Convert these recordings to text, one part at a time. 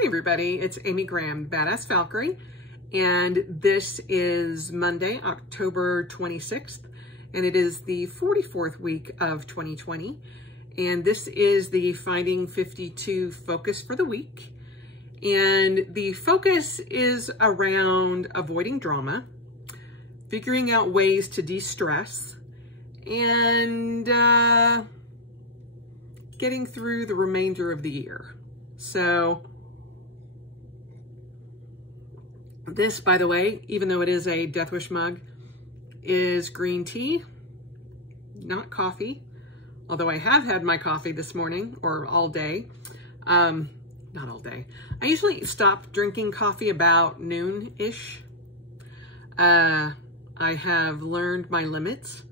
Hey everybody, it's Amy Graham, Badass Valkyrie, and this is Monday, October 26th, and it is the 44th week of 2020, and this is the Finding 52 focus for the week, and the focus is around avoiding drama, figuring out ways to de-stress, and getting through the remainder of the year. So this, by the way, even though it is a Death Wish mug, is green tea, not coffee. Although I have had my coffee this morning, or all day. Not all day. I usually stop drinking coffee about noon-ish. I have learned my limits.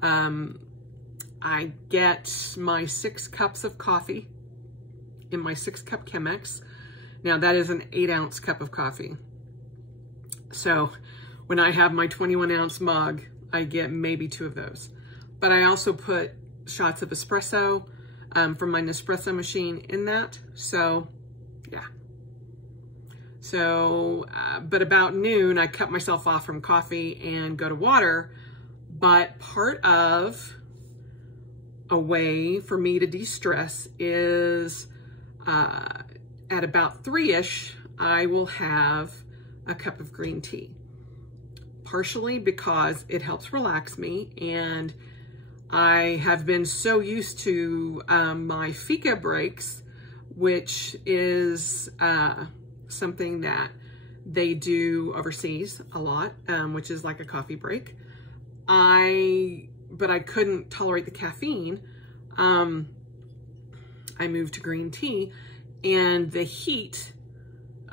I get my 6 cups of coffee in my 6-cup Chemex. Now that is an 8-ounce cup of coffee. So when I have my 21-ounce mug, I get maybe 2 of those. But I also put shots of espresso from my Nespresso machine in that. So yeah. So, but about noon, I cut myself off from coffee and go to water. But part of a way for me to de-stress is at about 3-ish, I will have a cup of green tea, partially because it helps relax me, and I have been so used to my fika breaks, which is something that they do overseas a lot, which is like a coffee break. But I couldn't tolerate the caffeine. I moved to green tea, and the heat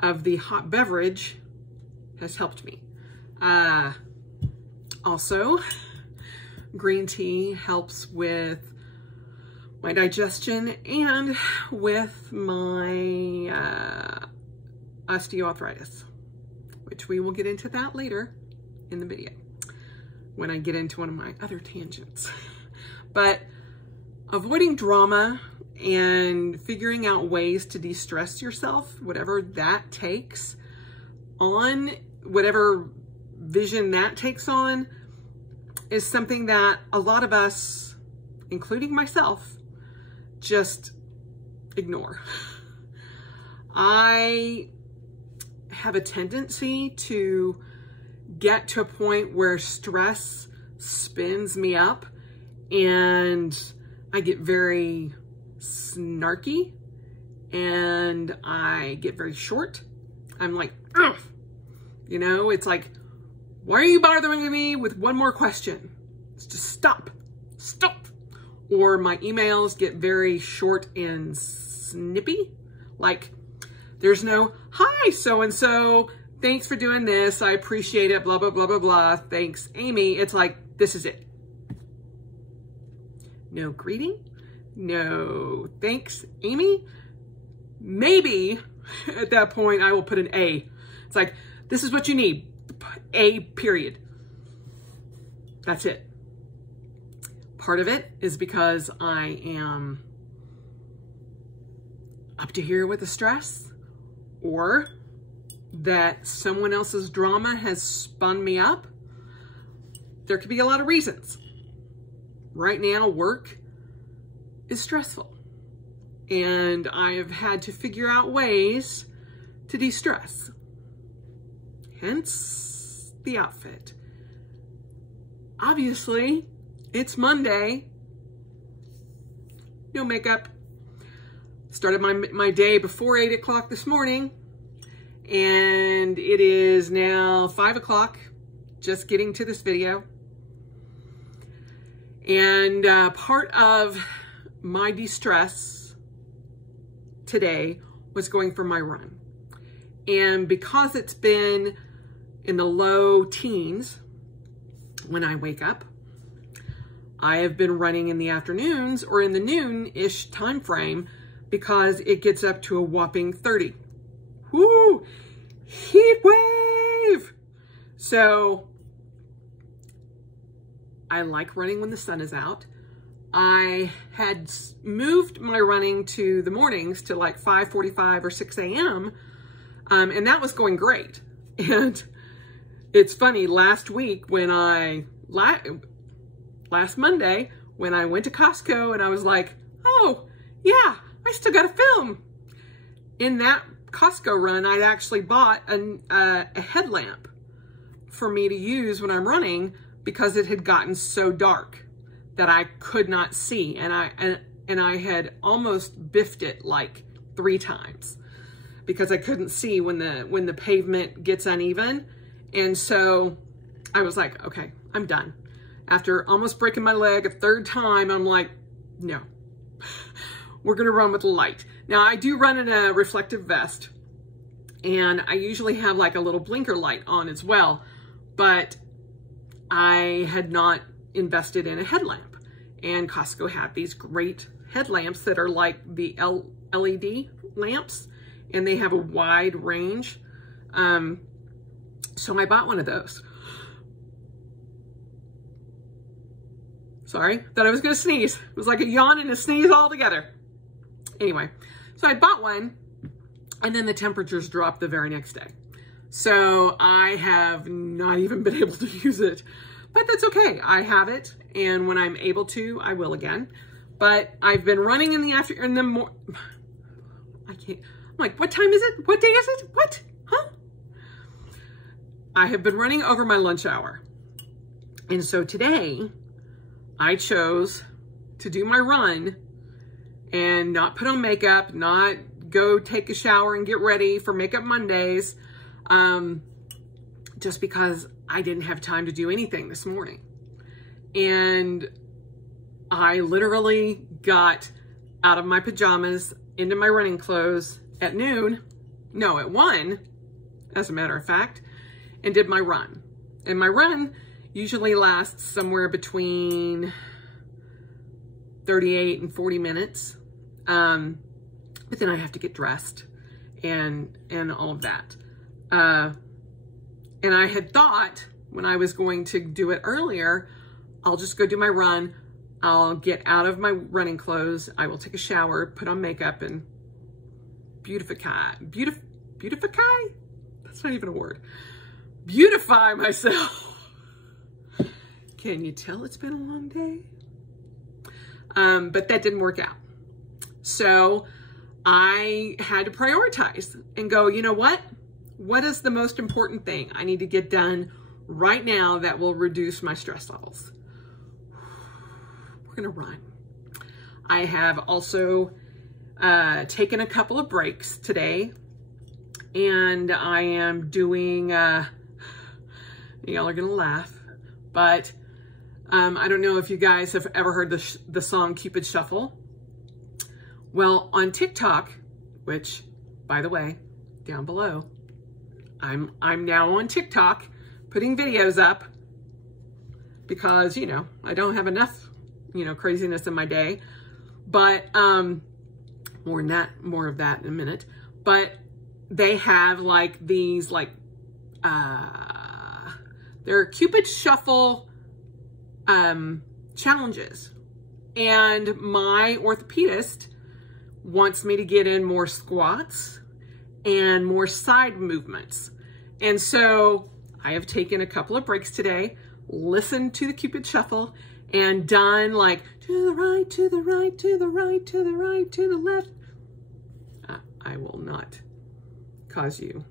of the hot beverage has helped me. Also, green tea helps with my digestion and with my osteoarthritis, which we will get into that later in the video when I get into one of my other tangents. But avoiding drama and figuring out ways to de-stress yourself, whatever that takes on, whatever vision that takes on, is something that a lot of us, including myself, just ignore. I have a tendency to get to a point where stress spins me up and I get very snarky and I get very short. I'm like, ugh. You know, it's like, why are you bothering me with one more question? Just stop. Or my emails get very short and snippy. Like, there's no, hi, so-and-so, thanks for doing this. I appreciate it, blah, blah, blah, blah, blah. Thanks, Amy. It's like, this is it. No greeting. No thanks, Amy. Maybe at that point I will put an A. It's like, this is what you need. A period. That's it. Part of it is because I am up to here with the stress, or that someone else's drama has spun me up. There could be a lot of reasons. Right now, work is stressful, and I have had to figure out ways to de-stress. Hence the outfit. Obviously, it's Monday. No makeup. Started my day before 8 o'clock this morning, and it is now 5 o'clock, just getting to this video. And part of my de-stress today was going for my run. And because it's been in the low teens when I wake up, I have been running in the afternoons or in the noon-ish time frame because it gets up to a whopping 30. Woo! Heat wave! So I like running when the sun is out. I had moved my running to the mornings to like 5:45 or 6 a.m. And that was going great. And it's funny, last Monday, when I went to Costco and I was like, oh yeah, I still got to film. In that Costco run, I'd actually bought a headlamp for me to use when I'm running because it had gotten so dark that I could not see. And I had almost biffed it like 3 times because I couldn't see when the pavement gets uneven. And so I was like, okay, I'm done. After almost breaking my leg a 3rd time, I'm like, no, we're gonna run with the light. Now I do run in a reflective vest, and I usually have like a little blinker light on as well, but I had not invested in a headlamp. And Costco had these great headlamps that are like the LED lamps, and they have a wide range. So I bought one of those. Sorry, thought I was gonna sneeze. It was like a yawn and a sneeze all together. Anyway, so I bought one, and then the temperatures dropped the very next day. So I have not even been able to use it, but that's okay. I have it, and when I'm able to, I will again. But I've been running in the afternoon, I can't, I'm like, what time is it? What day is it? What? Huh? I have been running over my lunch hour. And so today, I chose to do my run and not put on makeup, not go take a shower and get ready for Makeup Mondays, just because I didn't have time to do anything this morning. And I literally got out of my pajamas into my running clothes at noon, no, at 1, as a matter of fact, and did my run. And my run usually lasts somewhere between 38 and 40 minutes. But then I have to get dressed and all of that. And I had thought when I was going to do it earlier, I'll just go do my run. I'll get out of my running clothes. I will take a shower, put on makeup, and beautify? That's not even a word. Beautify myself. Can you tell it's been a long day? But that didn't work out. So I had to prioritize and go, you know what? What is the most important thing I need to get done right now that will reduce my stress levels? We're gonna run. I have also taken a couple of breaks today, and I am doing, y'all are gonna laugh, but I don't know if you guys have ever heard the song Cupid Shuffle. Well, on TikTok, which, by the way, down below, I'm now on TikTok putting videos up because, you know, I don't have enough, you know, craziness in my day. But more of that in a minute. But they have like these like they're Cupid Shuffle challenges, and my orthopedist wants me to get in more squats and more side movements. And so I have taken a couple of breaks today, listened to the Cupid Shuffle, and done like to the right, to the right, to the right, to the right, to the left. I will not cause you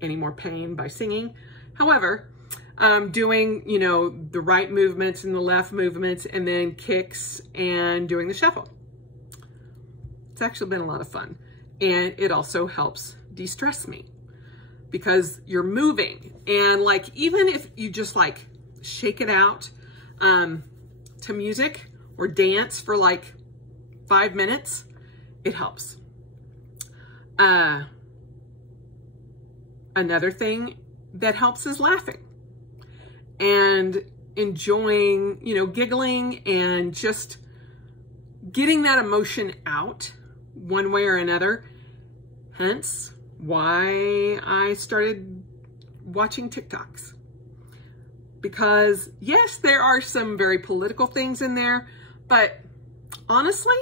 any more pain by singing. However, doing, you know, the right movements and the left movements, and then kicks and doing the shuffle. It's actually been a lot of fun. And it also helps de-stress me because you're moving. And like, even if you just like shake it out to music or dance for like 5 minutes, it helps. Another thing that helps is laughing and enjoying, you know, giggling and just getting that emotion out one way or another. Hence why I started watching TikToks. Because yes, there are some very political things in there, but honestly,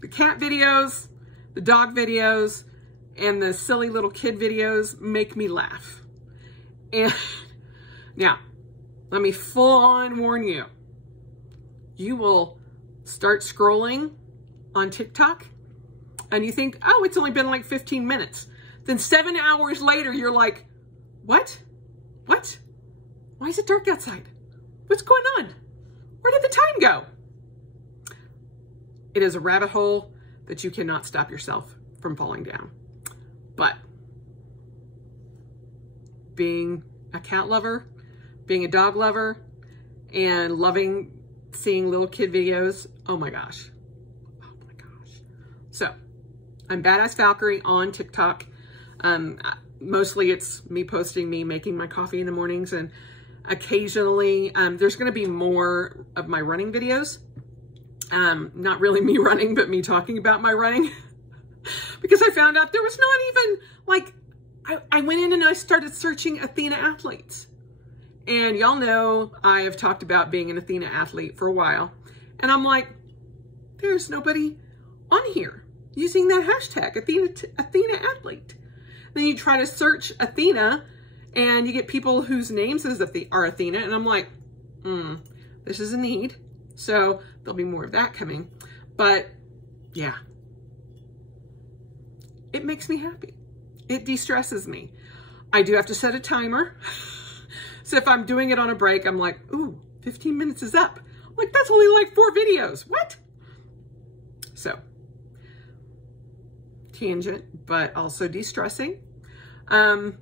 the cat videos, the dog videos, and the silly little kid videos make me laugh. And now, let me full on warn you. You will start scrolling on TikTok and you think, oh, it's only been like 15 minutes. Then 7 hours later, you're like, what? What? Why is it dark outside? What's going on? Where did the time go? It is a rabbit hole that you cannot stop yourself from falling down. But being a cat lover, being a dog lover, and loving seeing little kid videos, oh my gosh. Oh my gosh. So, I'm Badass Valkyrie on TikTok. Mostly it's me posting me making my coffee in the mornings, and occasionally there's going to be more of my running videos. Not really me running, but me talking about my running. Because I found out there was not even, like, I went in and I started searching Athena athletes. And y'all know I have talked about being an Athena athlete for a while. And I'm like, there's nobody on here using that hashtag, Athena athlete. Then you try to search Athena and you get people whose names are Athena. And I'm like, this is a need. So there'll be more of that coming. But yeah, it makes me happy. It de-stresses me. I do have to set a timer. So if I'm doing it on a break, I'm like, ooh, 15 minutes is up. I'm like, that's only like 4 videos. What? So, tangent, but also de-stressing. But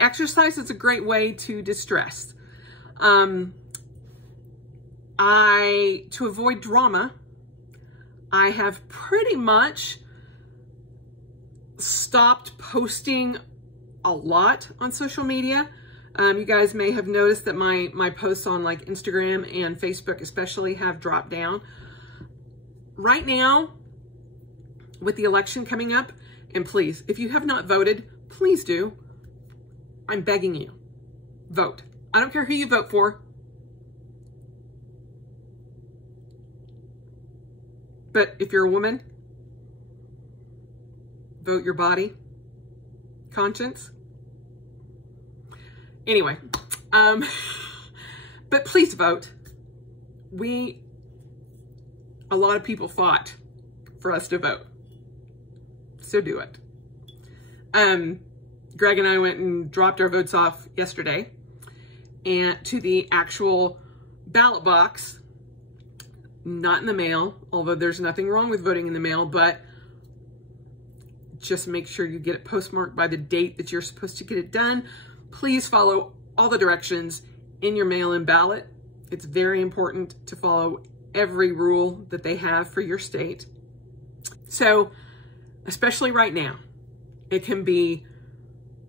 exercise is a great way to distress. To avoid drama, I have pretty much stopped posting a lot on social media. You guys may have noticed that my posts on like Instagram and Facebook especially have dropped down. Right now, with the election coming up, and please, if you have not voted, please do. I'm begging you, vote. I don't care who you vote for. But if you're a woman, vote your body, conscience. Anyway, but please vote. A lot of people fought for us to vote. So do it. Greg and I went and dropped our votes off yesterday and to the actual ballot box, not in the mail, although there's nothing wrong with voting in the mail, but just make sure you get it postmarked by the date that you're supposed to get it done. Please follow all the directions in your mail-in ballot. It's very important to follow every rule that they have for your state. So, especially right now, it can be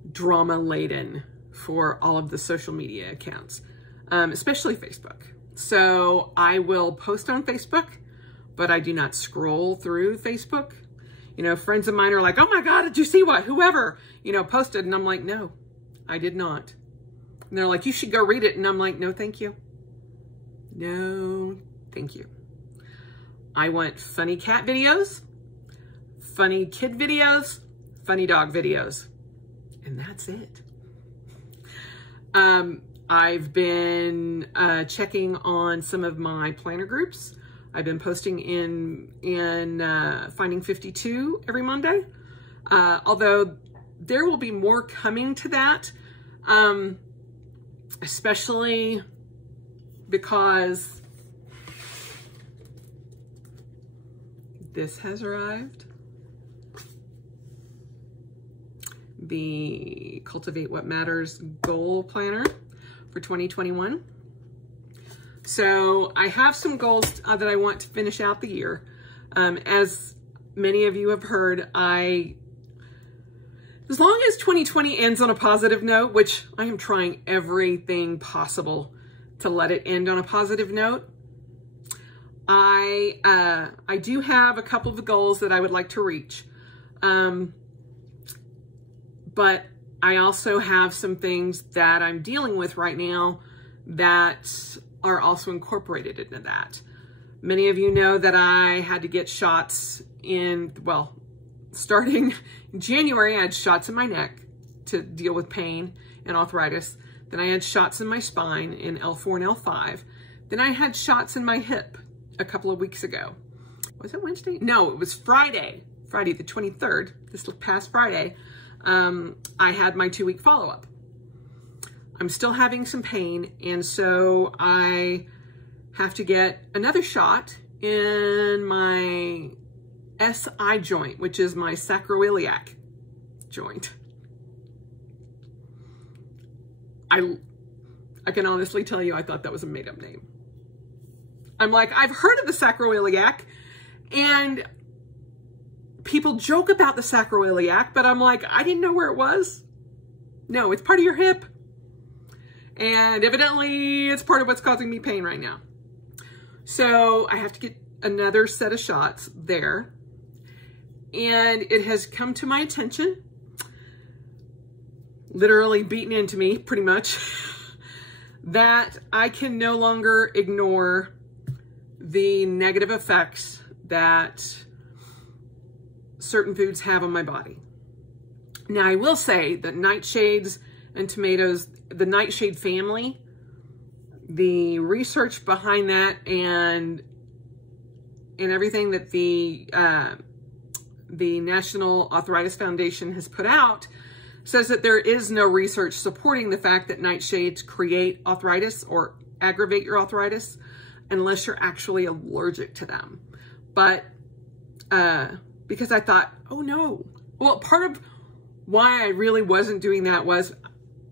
drama-laden for all of the social media accounts, especially Facebook. So I will post on Facebook, but I do not scroll through Facebook. You know, friends of mine are like, oh my God, did you see what whoever, posted? And I'm like, no, I did not. And they're like, you should go read it. And I'm like, no, thank you. No, thank you. I want funny cat videos, funny kid videos, funny dog videos. And that's it. I've been checking on some of my planner groups. I've been posting in Finding 52 every Monday. Although there will be more coming to that, especially because this has arrived. The Cultivate What Matters Goal Planner for 2021. So I have some goals that I want to finish out the year. As many of you have heard, as long as 2020 ends on a positive note, which I am trying everything possible to let it end on a positive note, I do have a couple of goals that I would like to reach. But I also have some things that I'm dealing with right now that are also incorporated into that. Many of you know that I had to get shots in, well, starting in January, I had shots in my neck to deal with pain and arthritis. Then I had shots in my spine in L4 and L5. Then I had shots in my hip a couple of weeks ago. Was it Wednesday? No, it was Friday the 23rd, this past Friday. I had my 2-week follow-up. I'm still having some pain, and so I have to get another shot in my SI joint, which is my sacroiliac joint. I can honestly tell you, I thought that was a made-up name. I'm like, I've heard of the sacroiliac, and people joke about the sacroiliac, but I'm like, I didn't know where it was. No, it's part of your hip. And evidently, it's part of what's causing me pain right now. So I have to get another set of shots there. And it has come to my attention, literally beaten into me pretty much, that I can no longer ignore the negative effects that certain foods have on my body. Now, I will say that nightshades and tomatoes, the nightshade family, the research behind that and everything that the National Arthritis Foundation has put out says that there is no research supporting the fact that nightshades create arthritis or aggravate your arthritis unless you're actually allergic to them. But because I thought, oh no. Well, part of why I really wasn't doing that was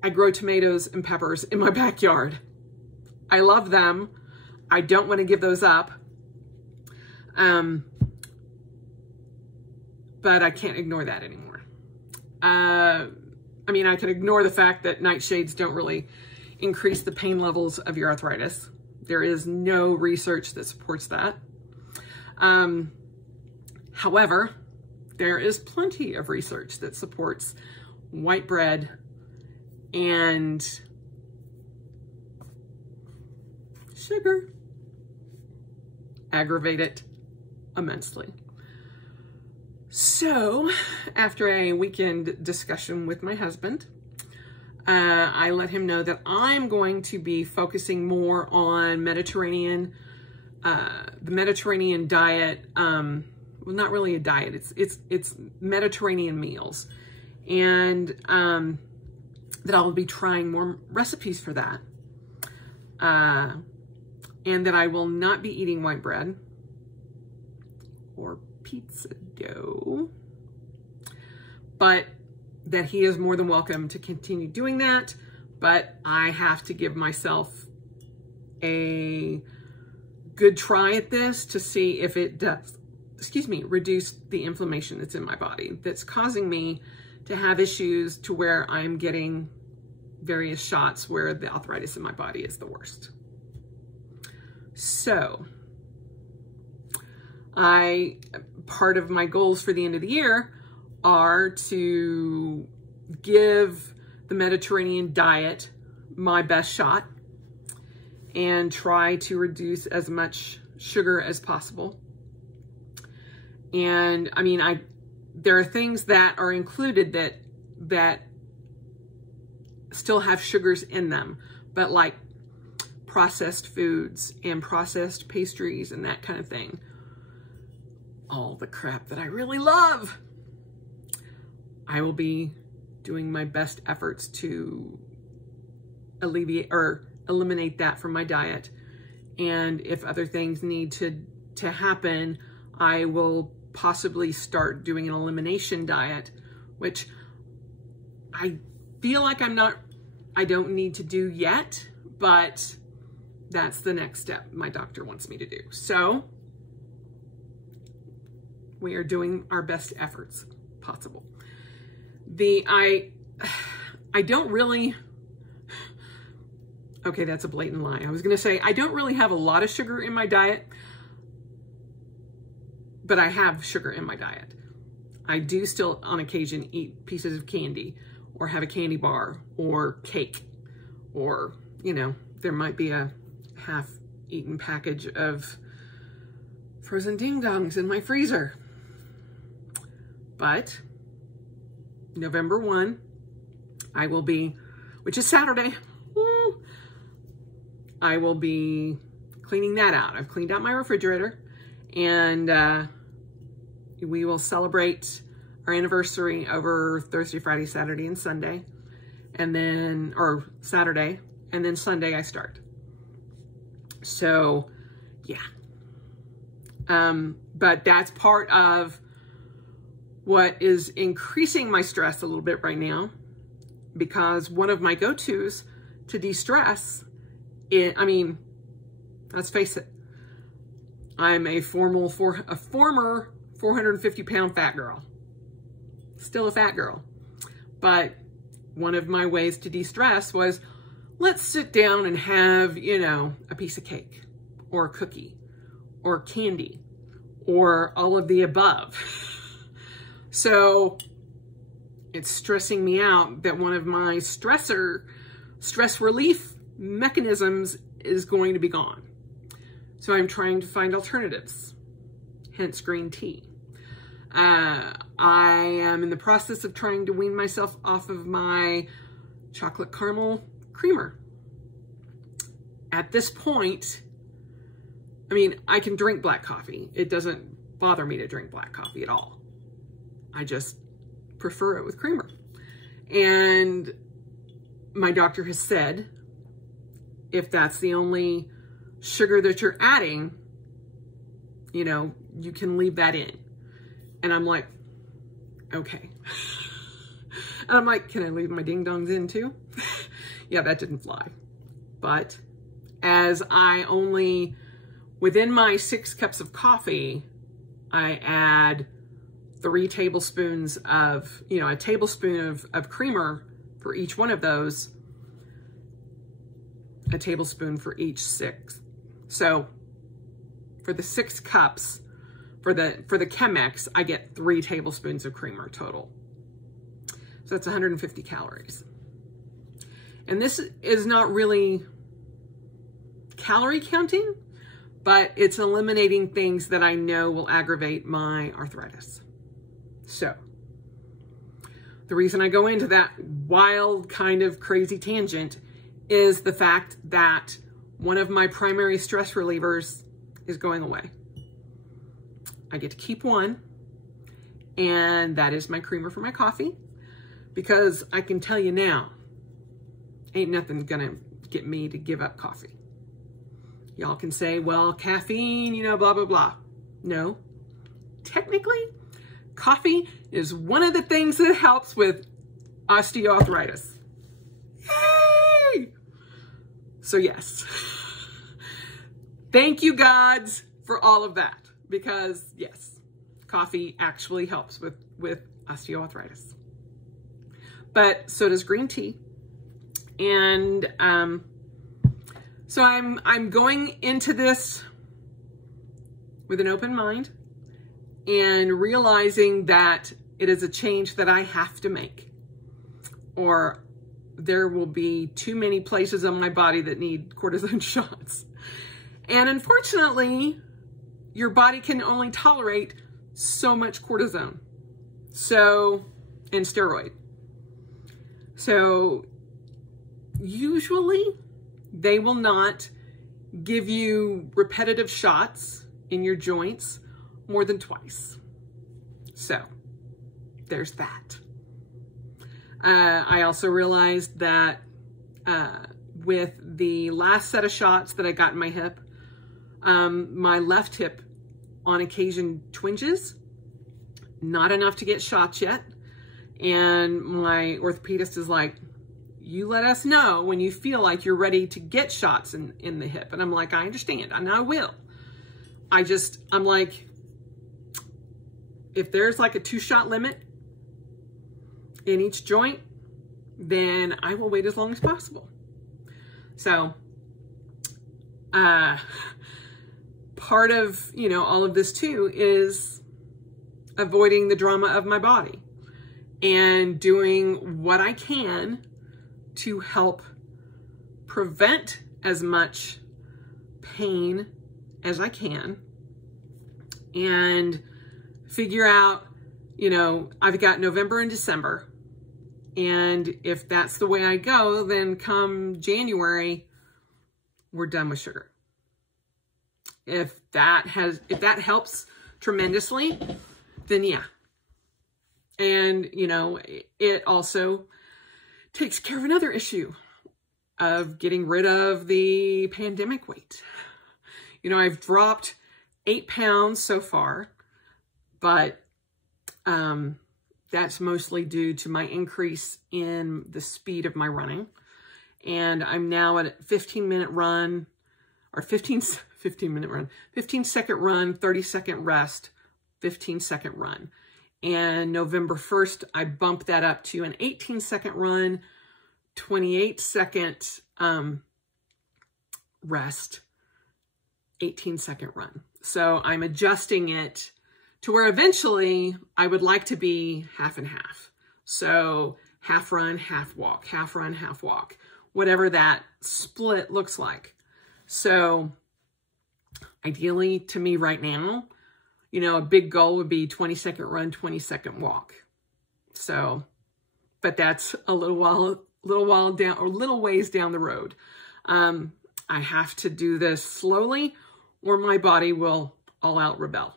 I grow tomatoes and peppers in my backyard. I love them. I don't want to give those up. But I can't ignore that anymore. I mean, I can ignore the fact that nightshades don't really increase the pain levels of your arthritis. There is no research that supports that. However, there is plenty of research that supports white bread and sugar aggravate it immensely. So, after a weekend discussion with my husband, I let him know that I'm going to be focusing more on Mediterranean, the Mediterranean diet. Well, not really a diet. It's Mediterranean meals, and that I'll be trying more recipes for that, and that I will not be eating white bread or pizza dough, but that he is more than welcome to continue doing that. But I have to give myself a good try at this to see if it does, reduce the inflammation that's in my body that's causing me to have issues to where I'm getting various shots where the arthritis in my body is the worst. So part of my goals for the end of the year are to give the Mediterranean diet my best shot and try to reduce as much sugar as possible. And I mean, there are things that are included that still have sugars in them, but like processed foods and processed pastries and that kind of thing. All the crap that I really love. I will be doing my best efforts to alleviate or eliminate that from my diet. And if other things need to happen, I will possibly start doing an elimination diet, which I feel like I don't need to do yet, but that's the next step my doctor wants me to do. So we are doing our best efforts possible. I don't really, okay, that's a blatant lie. I was going to say, I don't really have a lot of sugar in my diet, but I have sugar in my diet. I do still on occasion eat pieces of candy or have a candy bar or cake, or, you know, there might be a half-eaten package of frozen ding dongs in my freezer. But November 1, I will be, which is Saturday, I will be cleaning that out. I've cleaned out my refrigerator, and we will celebrate our anniversary over Thursday, Friday, Saturday, and Sunday. And then, or Saturday, and then Sunday I start. So, yeah. But that's part of what is increasing my stress a little bit right now, because one of my go-tos to de-stress, I mean, let's face it, I'm a former 450-pound fat girl. Still a fat girl. But one of my ways to de-stress was, let's sit down and have, you know, a piece of cake or a cookie or candy or all of the above. So it's stressing me out that one of my stress relief mechanisms is going to be gone. So I'm trying to find alternatives, hence green tea. I am in the process of trying to wean myself off of my chocolate caramel creamer. At this point, I mean, I can drink black coffee. It doesn't bother me to drink black coffee at all. I just prefer it with creamer. And my doctor has said, if that's the only sugar that you're adding, you know, you can leave that in. And I'm like, okay. And I'm like, can I leave my ding dongs in too? Yeah, that didn't fly. But as I only, within my 6 cups of coffee, I add 3 tablespoons of, you know, a tablespoon of creamer for each one of those, a tablespoon for each 6. So for the 6 cups, for the Chemex, I get 3 tablespoons of creamer total. So that's 150 calories. And this is not really calorie counting, but it's eliminating things that I know will aggravate my arthritis. So the reason I go into that wild kind of crazy tangent is the fact that one of my primary stress relievers is going away. I get to keep one, and that is my creamer for my coffee, because I can tell you now, ain't nothing gonna get me to give up coffee. Y'all can say, well, caffeine, you know, blah, blah, blah. No, technically, coffee is one of the things that helps with osteoarthritis. Yay! So yes, thank you gods for all of that, because yes, coffee actually helps with osteoarthritis. But so does green tea. And so I'm going into this with an open mind and realizing that it is a change that I have to make, or there will be too many places on my body that need cortisone shots. And unfortunately, your body can only tolerate so much cortisone, and steroid. So usually they will not give you repetitive shots in your joints more than twice. So there's that. I also realized that with the last set of shots that I got in my hip, my left hip on occasion twinges, not enough to get shots yet. And my orthopedist is like, you let us know when you feel like you're ready to get shots in the hip. And I'm like, I understand, and I will. I'm like, if there's like a 2-shot limit in each joint, then I will wait as long as possible. So, part of, you know, all of this too is avoiding the drama of my body and doing what I can to help prevent as much pain as I can and figure out, you know, I've got November and December. And if that's the way I go, then come January, we're done with sugar. If that helps tremendously, then yeah. And, you know, it also takes care of another issue of getting rid of the pandemic weight. You know, I've dropped 8 pounds so far, but that's mostly due to my increase in the speed of my running. And I'm now at a 15-minute run, or 15-minute run, 15-second run, 30-second rest, 15-second run. And November 1st, I bumped that up to an 18-second run, 28-second rest, 18-second run. So I'm adjusting it to where eventually I would like to be half and half. So half run, half walk, half run, half walk, whatever that split looks like. So ideally to me right now, you know, a big goal would be 20-second run, 20-second walk. So, but that's a little ways down the road. I have to do this slowly or my body will all out rebel.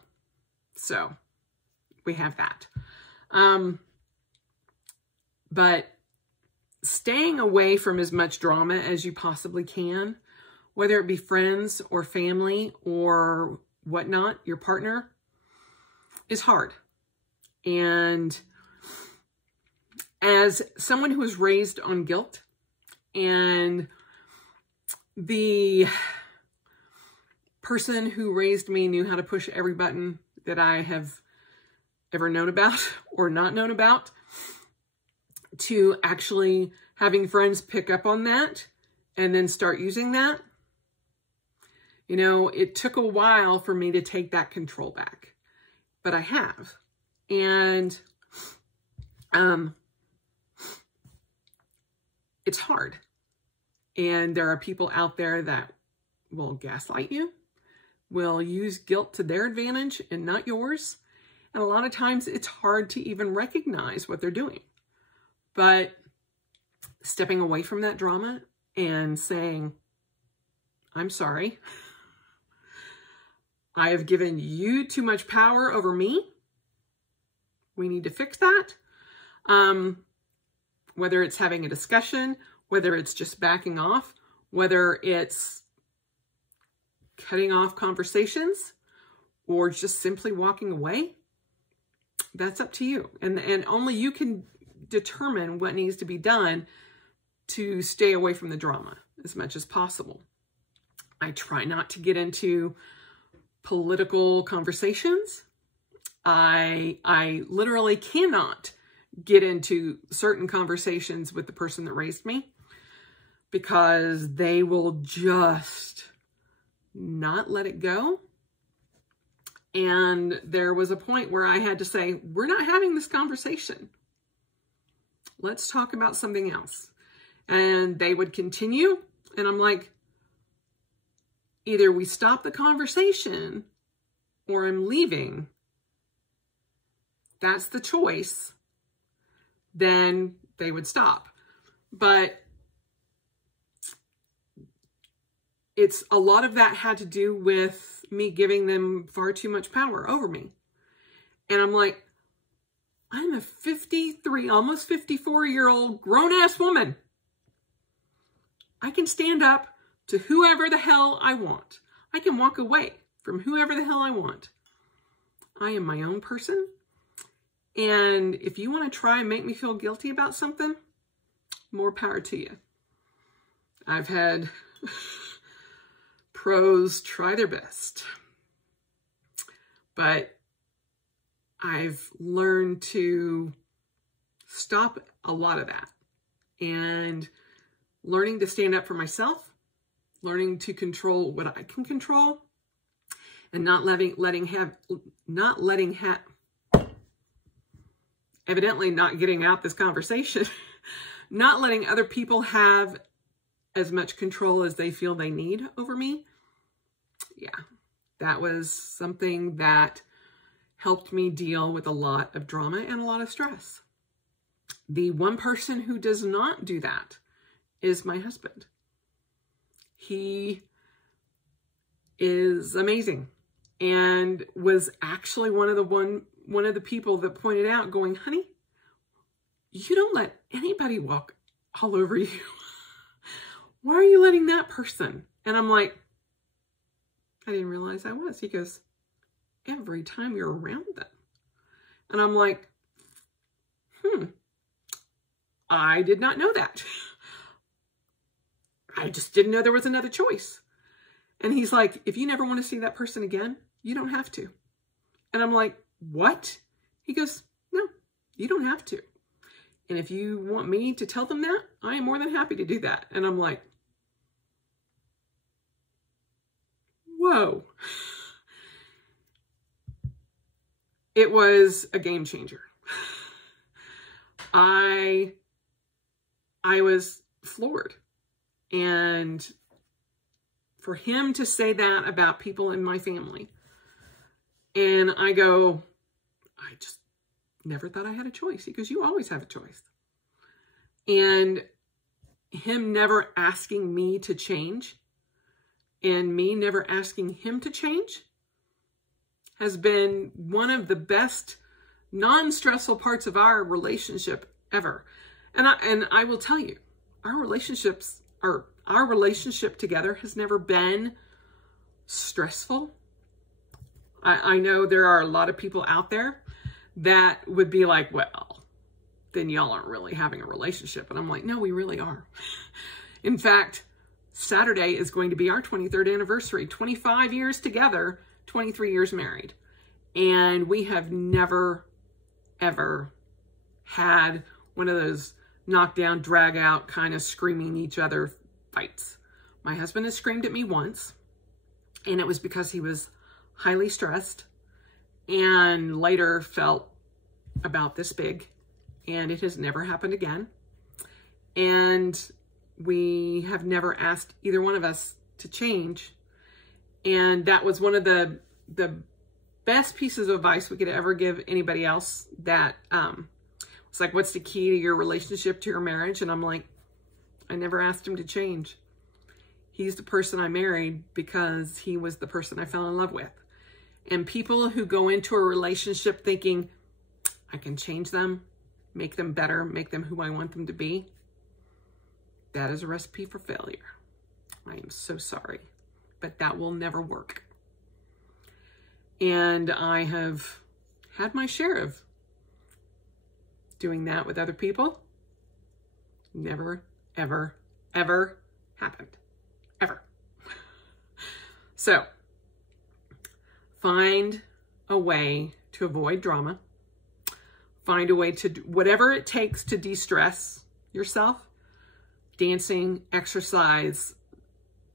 So we have that. But staying away from as much drama as you possibly can, whether it be friends or family or whatnot, your partner, is hard. And as someone who was raised on guilt, and the person who raised me knew how to push every button that I have ever known about or not known about, to actually having friends pick up on that and then start using that, you know, it took a while for me to take that control back, but I have. And it's hard. And there are people out there that will gaslight you, will use guilt to their advantage and not yours. And a lot of times it's hard to even recognize what they're doing. But stepping away from that drama and saying, I'm sorry, I have given you too much power over me. We need to fix that. Whether it's having a discussion, whether it's just backing off, whether it's cutting off conversations or just simply walking away, that's up to you. And only you can determine what needs to be done to stay away from the drama as much as possible. I try not to get into political conversations. I literally cannot get into certain conversations with the person that raised me because they will just not let it go. And there was a point where I had to say, we're not having this conversation. Let's talk about something else. And they would continue. And I'm like, either we stop the conversation or I'm leaving. That's the choice. Then they would stop. But it's a lot of that had to do with me giving them far too much power over me. And I'm like, I'm a 53, almost 54-year-old grown-ass woman. I can stand up to whoever the hell I want. I can walk away from whoever the hell I want. I am my own person. And if you want to try and make me feel guilty about something, more power to you. I've had pros try their best. But I've learned to stop a lot of that. And learning to stand up for myself, learning to control what I can control, and not evidently not getting out this conversation, not letting other people have as much control as they feel they need over me. yeah, that was something that helped me deal with a lot of drama and a lot of stress. The one person who does not do that is my husband. He is amazing and was actually one of the people that pointed out, going, honey, you don't let anybody walk all over you. Why are you letting that person? And I'm like, I didn't realize I was. He goes, every time you're around them. And I'm like, I did not know that. I just didn't know there was another choice. And he's like, if you never want to see that person again, you don't have to. And I'm like, what? He goes, no, you don't have to. And if you want me to tell them that, I am more than happy to do that. And I'm like, whoa. It was a game changer. I was floored. And for him to say that about people in my family, and I go, I just never thought I had a choice. He goes, you always have a choice. And him never asking me to change and me never asking him to change has been one of the best non-stressful parts of our relationship ever. And I will tell you, our relationship together has never been stressful. I know there are a lot of people out there that would be like, well, then y'all aren't really having a relationship. And I'm like, no, we really are. In fact, Saturday is going to be our 23rd anniversary, 25 years together, 23 years married. And we have never, ever had one of those knockdown, drag out kind of screaming each other fights. My husband has screamed at me once, and it was because he was highly stressed and later felt about this big, and it has never happened again. And we have never asked either one of us to change. And that was one of the best pieces of advice we could ever give anybody else. That it's like, what's the key to your relationship, to your marriage? And I'm like, I never asked him to change. He's the person I married because he was the person I fell in love with. And people who go into a relationship thinking, I can change them, make them better, make them who I want them to be, that is a recipe for failure. I am so sorry, but that will never work. And I have had my share of doing that with other people. Never, ever, ever happened. Ever. So, find a way to avoid drama. Find a way to do whatever it takes to de-stress yourself. Dancing, exercise,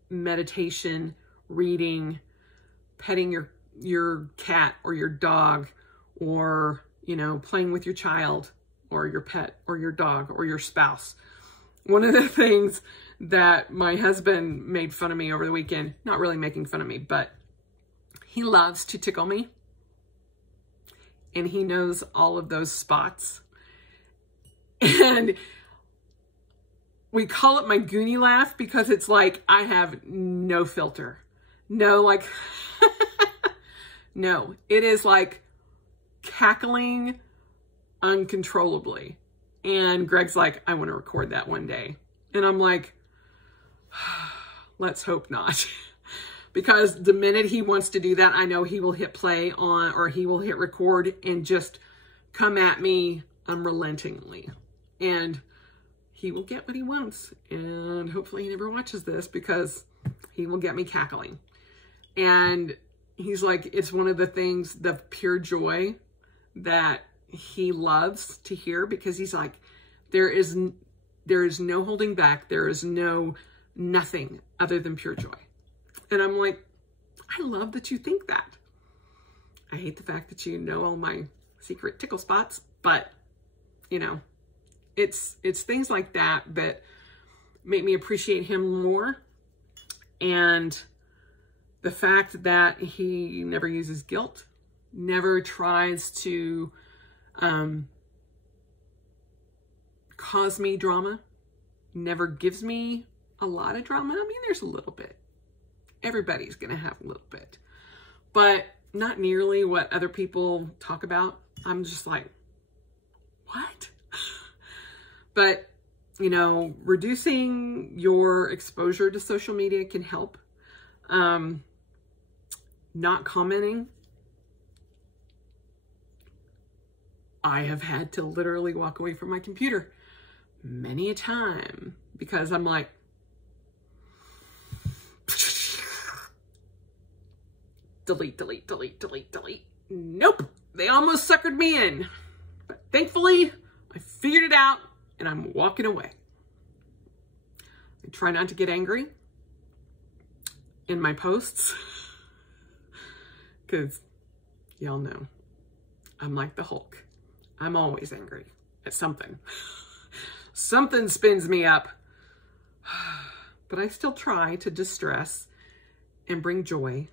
meditation, reading, petting your cat or your dog, or, you know, playing with your child or your pet or your dog or your spouse. One of the things that my husband made fun of me over the weekend, not really making fun of me, but he loves to tickle me. And he knows all of those spots. And we call it my Goonie laugh because it's like I have no filter. No, like, no, it is like cackling uncontrollably. And Greg's like, I want to record that one day. And I'm like, let's hope not. Because the minute he wants to do that, I know he will hit play on, or he will hit record and just come at me unrelentingly. And he will get what he wants. And hopefully he never watches this because he will get me cackling. And he's like, it's one of the things, the pure joy that he loves to hear, because he's like, there is no holding back. There is nothing other than pure joy. And I'm like, I love that you think that. I hate the fact that you know all my secret tickle spots, but you know, it's things like that that make me appreciate him more. And The fact that he never uses guilt, never tries to cause me drama, never gives me a lot of drama. I mean, there's a little bit. Everybody's going to have a little bit, but not nearly what other people talk about. I'm just like, what? But, you know, reducing your exposure to social media can help. Not commenting. I have had to literally walk away from my computer many a time because I'm like, delete, delete, delete, delete, delete. Nope, they almost suckered me in. But thankfully, I figured it out and I'm walking away. I try not to get angry in my posts because y'all know I'm like the Hulk. I'm always angry at something. Something spins me up. But I still try to distress and bring joy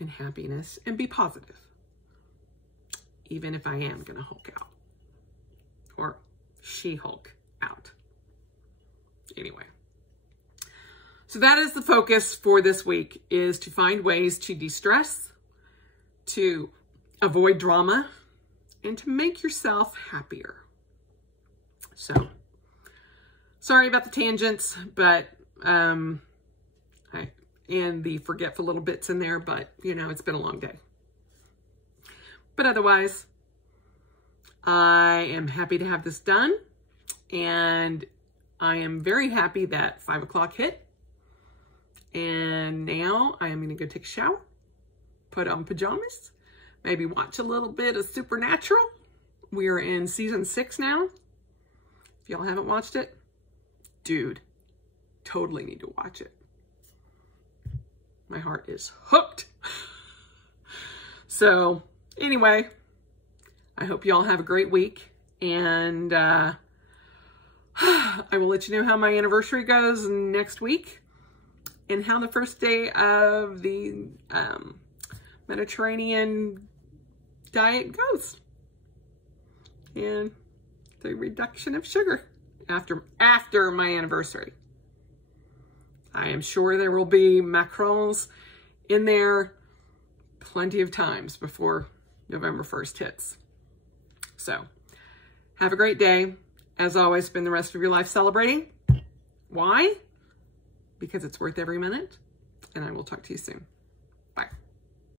and happiness and be positive. Even if I am going to Hulk out. Or She-Hulk out. Anyway. So that is the focus for this week, is to find ways to de-stress, to avoid drama, and to make yourself happier. So, sorry about the tangents, but, and the forgetful little bits in there, but, you know, it's been a long day. But otherwise, I am happy to have this done, and I am very happy that 5 o'clock hit, and now I am going to go take a shower, put on pajamas, maybe watch a little bit of Supernatural. We are in season 6 now. If y'all haven't watched it, dude, totally need to watch it. My heart is hooked. So anyway, I hope y'all have a great week. And I will let you know how my anniversary goes next week and how the first day of the Mediterranean diet goes, and the reduction of sugar after my anniversary. I am sure there will be macarons in there plenty of times before November 1st hits. So have a great day. As always, spend the rest of your life celebrating. Why? Because it's worth every minute, and I will talk to you soon.